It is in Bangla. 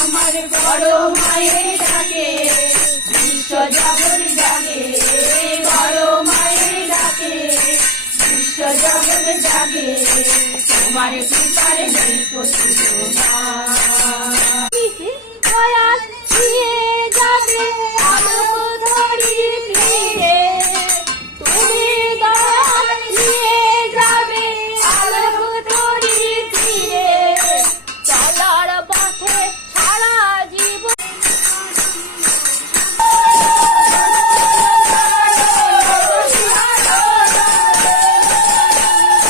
আমার বড় মায়ের ডাকে বিশ্ব জগৎ জাগে, বড় মায়ের ডাকে বিশ্ব জগৎ জাগে, তোমার কৃপার নেই কসুর। দয়াল দিয়ে যাবে